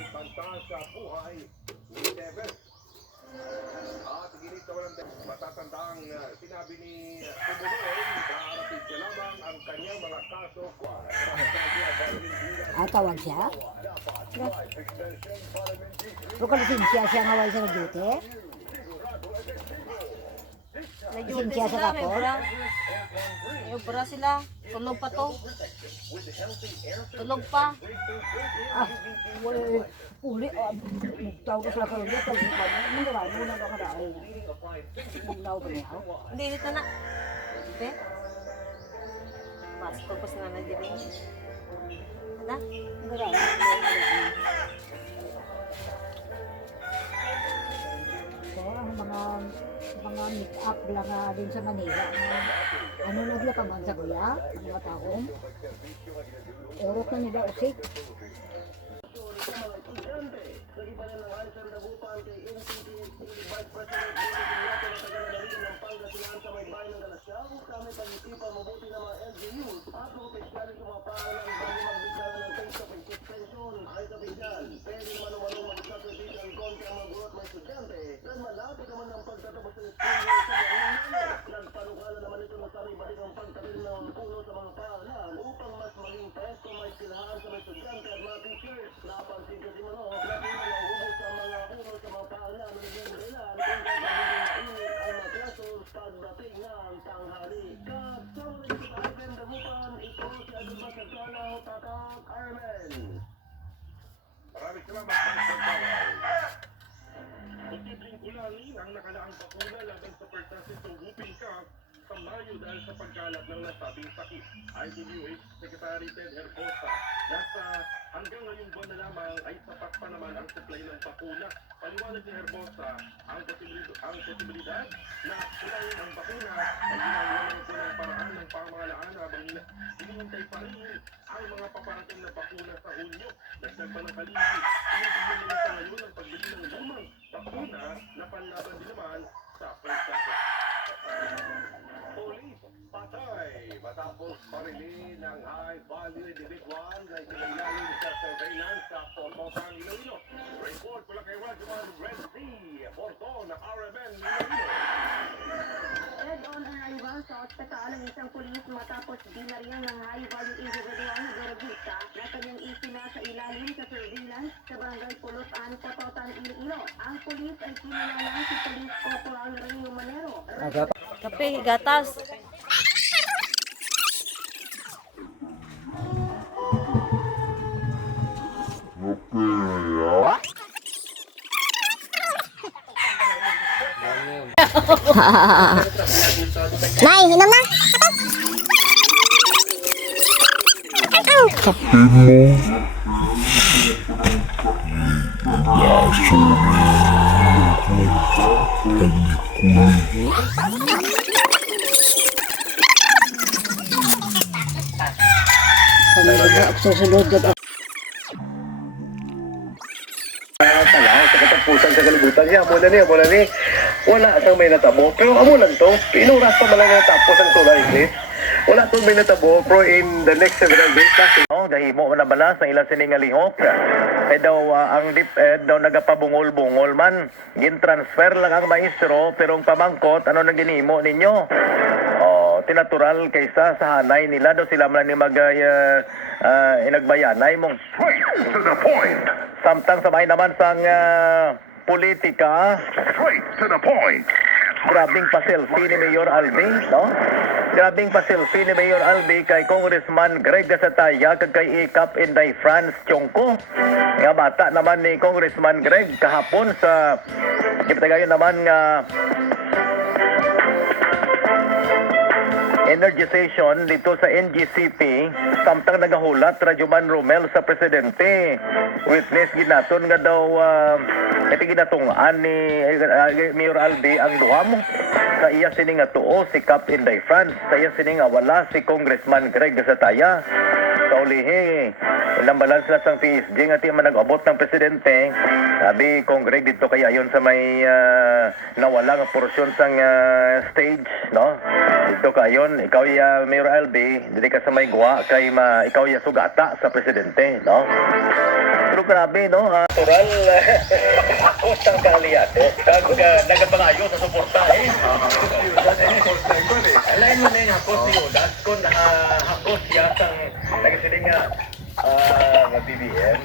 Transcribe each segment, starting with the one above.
ay banta sa buhay ni Tevez. At ginito ng matatandang uh, sinabi ni Tumuloy na arapid niya lamang ang kanyang mga kaso na Ah, tawag siya? kalisin siya siya nga wala siya nag-duty? Nag-duty Siya sa sila, may bra. May bra sila. Tulog pa to. Tulog pa. Ah, wala. Uli, tawag ka sila kayo dito. Pag pa, hindi ba, muna ka kadaan. Muna ko niya. Hindi, dito na. Be? Pastor pa sila na dito. Ano? Hindi ba, So, ang mga mga meet-up lang din sa Manila. Na, ano nagla ka man sa kuya? Ang mga taong? Orok na nila usik. Kauban ng answer na bupan kay MPPNC Vice President Lili Piñato na taganadalin ng Pangasinan sa may bayan ng Galasyao. Kami pag-isipan mabuti ng mga LGU at mga opisyal ng mga pangalang bayan. Maraming salamat Pastor Bawal. Posibleng kulangin ang nakalaang bakuna laban sa pertussis o whooping cough sa Mayo dahil sa pagkalat ng nasabing sakit. IWH Secretary Ted Herbosa, nasa hanggang ngayong buwan na lamang ay sapat pa naman ang supply ng bakuna. Paliwanag ni Herbosa, ang posibilidad, ang posibilidad na kulangin ang bakuna ay ginagawa ng paraan ng pamahalaan habang hinihintay pa rin ang mga paparating na bakuna sa Hunyo. Dagdag pa ng kalihim, tinitignan nila sa ngayon ang pagbili ng lumang bakuna na panlaban din naman sa pertussis. Patay matapos marili ng high-value individual na isinailalim sa surveillance sa Portotan, Iloilo. Report mula kay Radyoman Red Sea, Porto RMN Iloilo. Dead on arrival sa ospital ang isang pulis matapos binariyan ng high-value individual na Dorogista na kanyang isina sa ilalim sa surveillance sa barangay Pulutan, Iloilo. Ang pulis ay kinalalang si Police Corporal Reno Manero. Kape, gatas. Nay, inom na. Kami ba susunod ka Talaw sa katapusan sa kalibutan niya. Mula niya, mula ni. Wala atang may natabo. Pero amo lang to. Pinuras pa malang natapos ang tula English. Wala to may natabo. Pero in the next several days kasi. Oh, gahimo na balas ng ilang siningalihok. Kaya daw ah, ang DepEd daw nagapabungol-bungol man. Gin-transfer lang ang maestro. Pero ang pamangkot, ano nang ginimo ninyo? Oh, tinatural kaysa sa hanay nila daw sila man ni mag uh, uh, inagbayanay mong Straight to the point. samtang sabay naman sang ah, politika Straight to the point. grabing pa-selfie ni Mayor Albi no grabing pa-selfie ni Mayor Albi kay Congressman Greg Gasataya kag kay Ikap Inday France Chongko nga bata naman ni Congressman Greg kahapon sa ipatagayon naman nga energization dito sa NGCP samtang nagahulat Rajuman Romel sa presidente. Witness ginaton nga daw uh, iti ginatungan ni uh, Mayor Albi ang duha mo sa iya sini nga tuo si Cap Inday France. Sa iya sini nga wala si Congressman Greg Gasataya sa ulihi ilang balance na sang PSG nga ti man nag-abot ng presidente. Sabi kong Greg dito kay ayon sa may uh, nawala nga porsyon sang uh, stage no? Dito kayon ikaw ya Mayor Albi dili ka sa may guwa kay ma ikaw ya sugata sa presidente no pero grabe, no? Ah, Natural, ako sang kaliate. Kag uh, nagapangayo sa suporta eh. Alain mo na yung hakos ni Udas kung hakos siya sang nagasiling nga ah, nga BBM.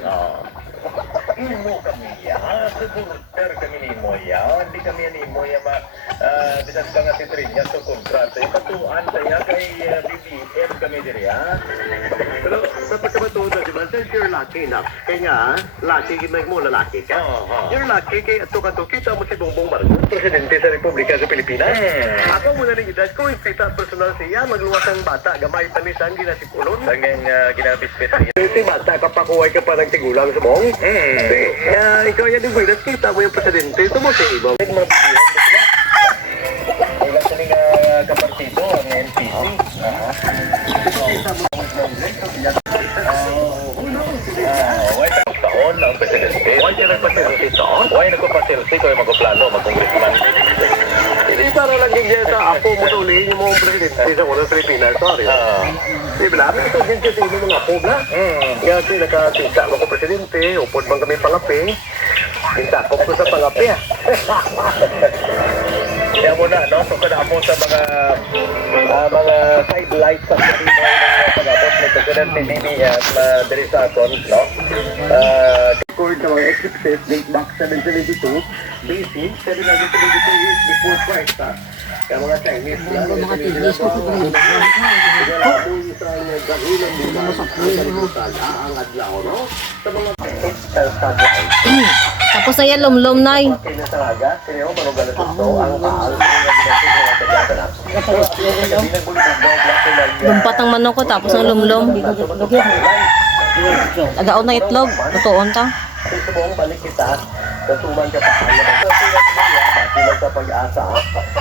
Imo kami ya, supporter kami ni mo ya. Hindi kami ni mo ya ma ah, bisan ka nga titrinya sa kontrata. Yung katuan saya kay ah, BBM kami diri ha. Pero sa pagkabatuda, di ba, since you're lucky enough, kaya nga, lucky, gimay mo, lalaki ka. Oo. You're lucky, kaya ito ka to, kita mo si Bongbong Marcos, presidente sa Republika sa Pilipinas. Hmm. Ako muna rin idas, kung ipita personal siya, magluwas ang bata, gamay panisan, ginasipulon. Hanggang uh, ginabisbit niya. Si bata, kapakuhay ka pa ng tigulang sa mong. Hmm. Uh, ikaw yan,Iguilas, kita mo yung presidente, ito mo si Ibong. Mga na. Ilan sa nga kapartido ang NPC. Ah, siya nagpasilsi ito? Why nagpapasilsi ko yung magpaplano, mag-congressman? Hindi para lang ganyan sa apo mo na ulihin yung mga presidente sa unang Pilipinas, sorry. Di ba? Ito din kasi yung mga apo na. Kaya kasi nakatisa mo ko presidente, upod man kami pangapi. Intakop ko sa pangapi. ah. Kaya mo na, no? So, kada mo sa mga ah, mga side lights sa mga ng pag-abot ng ni Bibi at uh, diri sa aton, no? Record sa mga eclipses date back 772, BC, 772 years before Christ. ah. Kaya mga Chinese, Ang mga tigis ko, kung ang adlaw, no? Sa mga Tapos na yan, lumlum na eh. sa Lumpat ang manok ko, tapos ang lumlum. Agaon na itlog. Tutuon ta. Gusto mong balik kita, kasuman ka pa. Ano ba? Mo yan, bati lang sa pag-asa.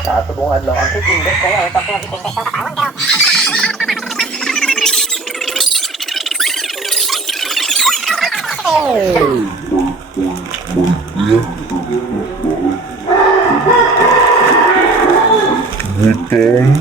Sa atubong adlaw, ang titindig ko, ang takla Ang ilang yung natin, no?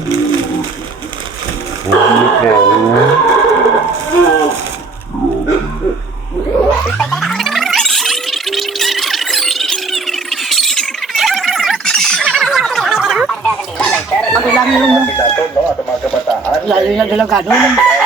At ang mga kabataan. lalo na dalagado. ay